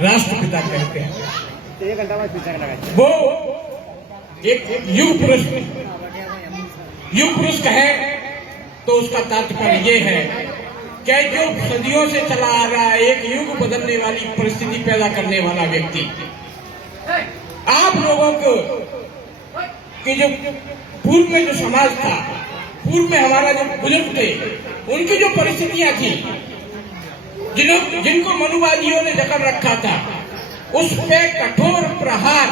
राष्ट्रपिता कहते हैं। वो एक युग पुरुष कहे तो उसका तात्पर्य ये है कि जो सदियों से चला आ रहा है, एक युग बदलने वाली परिस्थिति पैदा करने वाला व्यक्ति। आप लोगों को कि जो पूर्व में जो समाज था, पूर्व में हमारा जो बुजुर्ग थे, उनकी जो परिस्थितियां थी, जिनको मनुवादियों ने जकड़ रखा था, उस पे कठोर प्रहार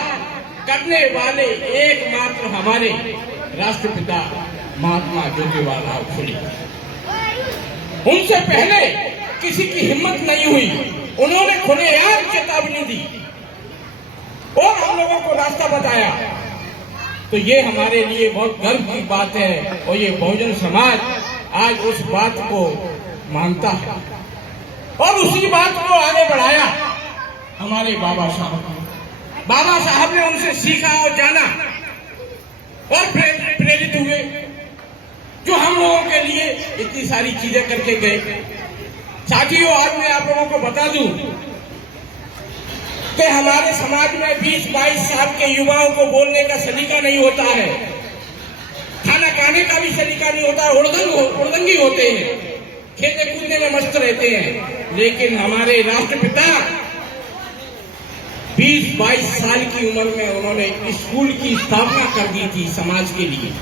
करने वाले एकमात्र हमारे राष्ट्रपिता महात्मा ज्योतिबा फुले। उनसे पहले किसी की हिम्मत नहीं हुई, उन्होंने खुलेआम चेतावनी दी और हम लोगों को रास्ता बताया। तो ये हमारे लिए बहुत गर्व की बात है और ये बहुजन समाज आज उस बात को मानता है और उसी बात को आगे बढ़ाया। हमारे बाबा साहब ने उनसे सीखा और जाना और प्रेरित हुए, जो हम लोगों के लिए इतनी सारी चीजें करके गए। साथियों, आज मैं आप लोगों को बता दूं कि हमारे समाज में 20-22 साल के युवाओं को बोलने का सलीका नहीं होता है, खाना खाने का भी सलीका नहीं होता है, उड़दंगी होते हैं, खेलने कूदने में मस्त रहते हैं। लेकिन हमारे राष्ट्रपिता 20-22 साल की उम्र में उन्होंने स्कूल की स्थापना कर दी थी समाज के लिए।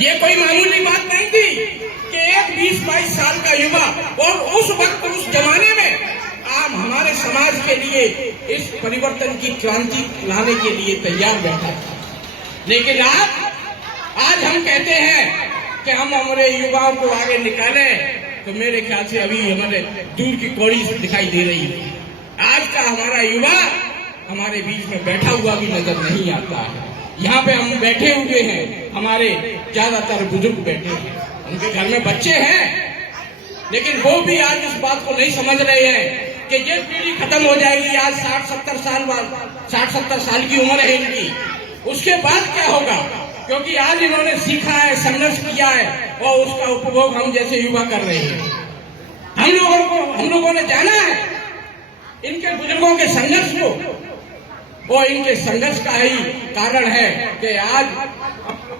ये कोई मामूली बात नहीं थी कि एक 20-22 साल का युवा और उस वक्त उस जमाने में आप हमारे समाज के लिए इस परिवर्तन की क्रांति लाने के लिए तैयार बैठा था। लेकिन आज हम कहते हैं कि हम हमारे युवाओं को आगे निकालें, तो मेरे ख्याल से अभी हमारे दूर की कौड़ी दिखाई दे रही है। आज का हमारा युवा हमारे बीच में बैठा हुआ भी नजर नहीं आता है। यहाँ पे हम बैठे हुए हैं, हमारे ज्यादातर बुजुर्ग बैठे हैं, उनके घर में बच्चे हैं, लेकिन वो भी आज इस बात को नहीं समझ रहे हैं कि ये पीढ़ी खत्म हो जाएगी। आज 60-70 साल बाद 60-70 साल की उम्र है इनकी, उसके बाद क्या होगा? क्योंकि आज इन्होंने सीखा है, संघर्ष किया है और उसका उपभोग हम जैसे युवा कर रहे हैं। हम लोगों ने जाना है इनके बुजुर्गों के संघर्ष को, और इनके संघर्ष का ही कारण है कि आज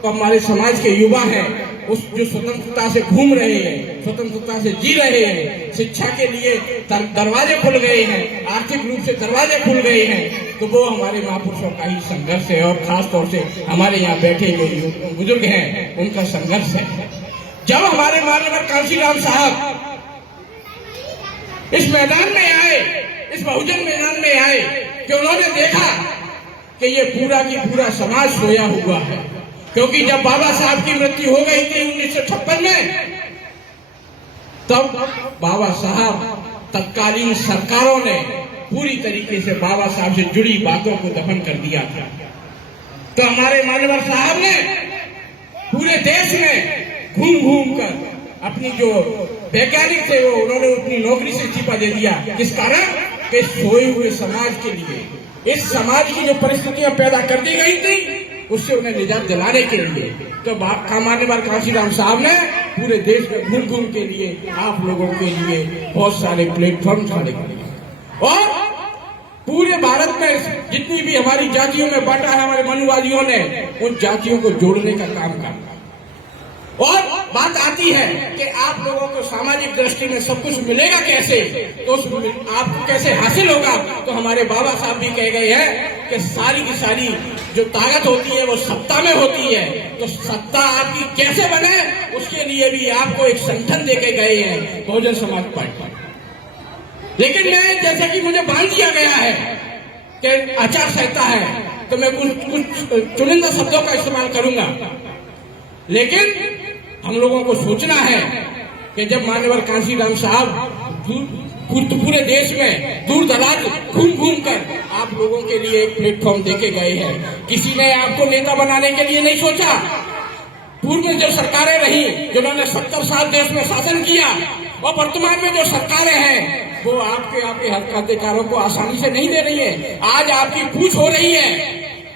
हमारे समाज के युवा हैं उस जो स्वतंत्रता से घूम रहे हैं, स्वतंत्रता से जी रहे हैं, शिक्षा के लिए दरवाजे खुल गए हैं, आर्थिक रूप से दरवाजे खुल गए हैं, तो वो हमारे महापुरुषों का ही संघर्ष है और खास तौर से हमारे यहाँ बैठे जो बुजुर्ग हैं उनका संघर्ष है। जब हमारे माननीय कांशीराम साहब इस मैदान में आए, इस बहुजन मैदान में आए, कि उन्होंने देखा कि ये पूरा की पूरा समाज सोया हुआ है। क्योंकि जब बाबा साहब की मृत्यु हो गई थी 1956 में, तब बाबा साहब तत्कालीन सरकारों ने पूरी तरीके से बाबा साहब से जुड़ी बातों को दफन कर दिया था। तो हमारे मान्यवर साहब ने पूरे देश में घूम घूम कर अपनी जो वैज्ञानिक थे वो उन्होंने अपनी नौकरी से इस्तीफा दे दिया। किस कारण? कि सोए हुए समाज के लिए, इस समाज की जो परिस्थितियां पैदा कर दी गई थी उससे उन्हें निजात दिलाने के लिए, तो मान्यवर कांशीराम साहब ने पूरे देश में घूम घूम के लिए आप लोगों के लिए बहुत सारे प्लेटफॉर्म खड़े किए और पूरे भारत में जितनी भी हमारी जातियों में बांटा है हमारे मनुवादियों ने, उन जातियों को जोड़ने का काम किया। और बात आती है कि आप लोगों को सामाजिक दृष्टि में सब कुछ मिलेगा कैसे, तो आपको कैसे हासिल होगा? तो हमारे बाबा साहब भी कह गए हैं कि सारी की सारी जो ताकत होती है वो सत्ता में होती है। तो सत्ता आपकी कैसे बने, उसके लिए भी आपको एक संगठन देके गए हैं बहुजन समाज पार्टी। लेकिन मैं, जैसे कि मुझे बांध दिया गया है कि आचार संहिता है, तो मैं कुछ चुनिंदा शब्दों का इस्तेमाल करूंगा। लेकिन हम लोगों को सोचना है कि जब मान्यवर कांशीराम साहब पूरे देश में दूर दराज घूम घूम कर आप लोगों के लिए एक प्लेटफॉर्म देके गए हैं, किसी ने आपको नेता बनाने के लिए नहीं सोचा। पूर्व में जो सरकारें रही, जिन्होंने 70 साल देश में शासन किया, और वर्तमान में जो सरकारें हैं वो आपके हक अधिकारों को आसानी से नहीं दे रही है। आज आपकी पूछ हो रही है,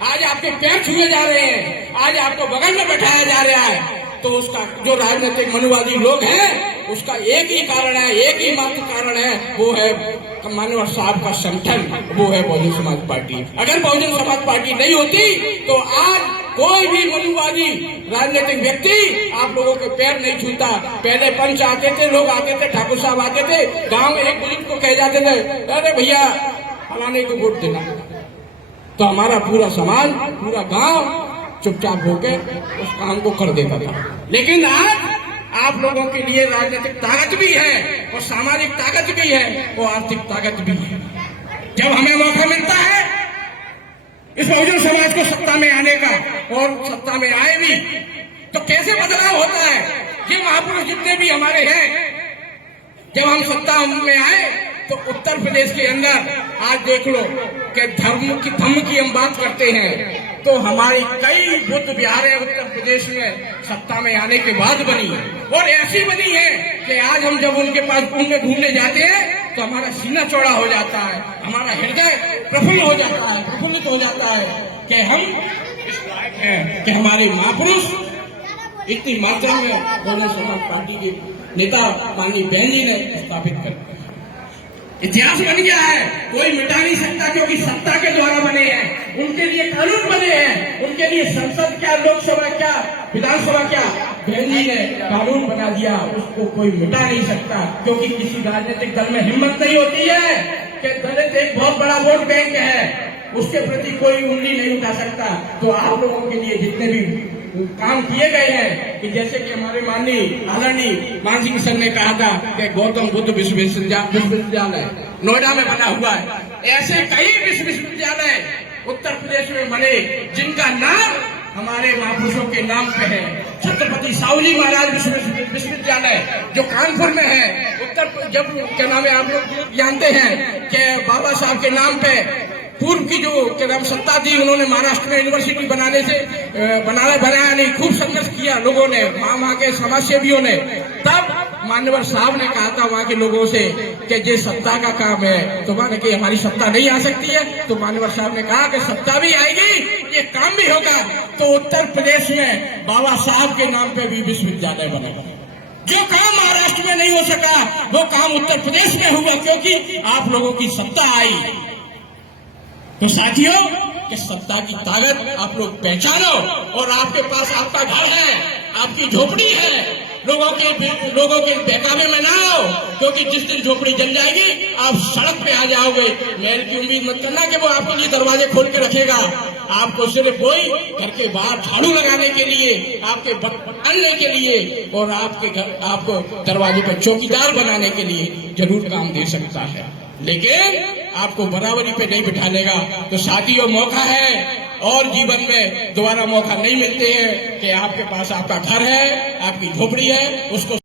आज आपके पैर छुए जा रहे हैं, आज आपको बगल में बैठाया जा रहा है। तो उसका जो राजनीतिक मनुवादी लोग हैं उसका एक ही कारण है, एक ही मात्र कारण है, वो है माननीय साहब का संगठन, वो है बहुजन समाज पार्टी। अगर बहुजन समाज पार्टी नहीं होती तो आज कोई भी मनुवादी राजनीतिक व्यक्ति आप लोगों के पैर नहीं छूता। पहले पंच आते थे, लोग आते थे, ठाकुर साहब आते थे, गांव में एक बुजुर्ग को कह जाते थे, अरे भैया फलाने को वोट देना, तो हमारा पूरा समाज, पूरा गांव चुपचाप होकर उस काम को कर देता था। लेकिन आज आप लोगों के लिए राजनीतिक ताकत भी है और सामाजिक ताकत भी है और आर्थिक ताकत भी है। जब हमें मौका मिलता है इस बहुजन समाज को सत्ता में आने का और सत्ता में आए भी, तो कैसे बदलाव होता है। ये महापुरुष जितने भी हमारे हैं, जब हम सत्ता में आए तो उत्तर प्रदेश के अंदर आज देख लो कि धर्म की हम बात करते हैं तो हमारी कई बुद्ध विहारें उत्तर प्रदेश में सत्ता में आने के बाद बनी और ऐसी बनी है कि आज हम जब उनके पास उनमें घूमने जाते हैं तो हमारा सीना चौड़ा हो जाता है, हमारा हृदय प्रफुल्ल हो जाता है, प्रफुल्लित हो जाता है कि हम इस लायक हैं कि हमारे महापुरुष इतनी मात्रा में बहुजन समाज पार्टी के नेता माननीय बहन जी ने स्थापित कर दिया। इतिहास बन गया है, कोई मिटा नहीं सकता, क्योंकि सत्ता के द्वारा बने हैं, उनके लिए कानून बने हैं, उनके लिए संसद क्या, लोकसभा क्या, विधानसभा क्या, बहन जी ने कानून बना दिया, उसको कोई मिटा नहीं सकता। क्योंकि किसी राजनीतिक दल में हिम्मत नहीं होती है कि दलित एक बहुत बड़ा वोट बैंक है, उसके प्रति कोई उंगली नहीं उठा सकता। तो आप लोगों के लिए जितने भी काम किए गए हैं कि जैसे कि हमारे माननीय आदरणीय मान सिंह सर ने कहा था कि गौतम बुद्ध विश्वविद्यालय नोएडा में बना हुआ है, ऐसे कई विश्वविद्यालय उत्तर प्रदेश में बने जिनका नाम हमारे महापुरुषों के नाम पे है। छत्रपति साहूजी महाराज विश्वविद्यालय जो कानपुर में है, उत्तर जब क्या नाम है आप लोग जानते हैं कि बाबा साहब के नाम पे पूर्व की जो क्या नाम सत्ता थी, उन्होंने महाराष्ट्र में यूनिवर्सिटी बनाया नहीं, खूब संघर्ष किया लोगों ने, वहां के समाज सेवियों ने। तब मान्यवर साहब ने कहा था वहां के लोगों से कि ये सत्ता का काम है, तो माने कि हमारी सत्ता नहीं आ सकती है, तो मान्यवर साहब ने कहा कि सत्ता भी आएगी, ये काम भी होगा। तो उत्तर प्रदेश में बाबा साहब के नाम पे भी विश्वविद्यालय बनेगा। जो काम महाराष्ट्र में नहीं हो सका वो काम उत्तर प्रदेश में हुआ, क्योंकि आप लोगों की सत्ता आई। तो साथियों, कि सत्ता की ताकत आप लोग पहचानो और आपके पास आपका घर है, आपकी झोपड़ी है, लोगों के बहकावे में ना आओ, क्योंकि जिस दिन झोपड़ी जल जाएगी आप सड़क पे आ जाओगे। महल की उम्मीद मत करना कि वो आपके लिए दरवाजे खोल के रखेगा, आपको सिर्फ कोई घर के बाहर झाड़ू लगाने के लिए, आपके बनने के लिए और आपको दरवाजे पर चौकीदार बनाने के लिए जरूर काम दे सकता है, लेकिन आपको बराबरी पे नहीं बिठानेगा। तो साथियों, मौका है और जीवन में दोबारा मौका नहीं मिलते हैं कि आपके पास आपका घर है, आपकी झोपड़ी है, उसको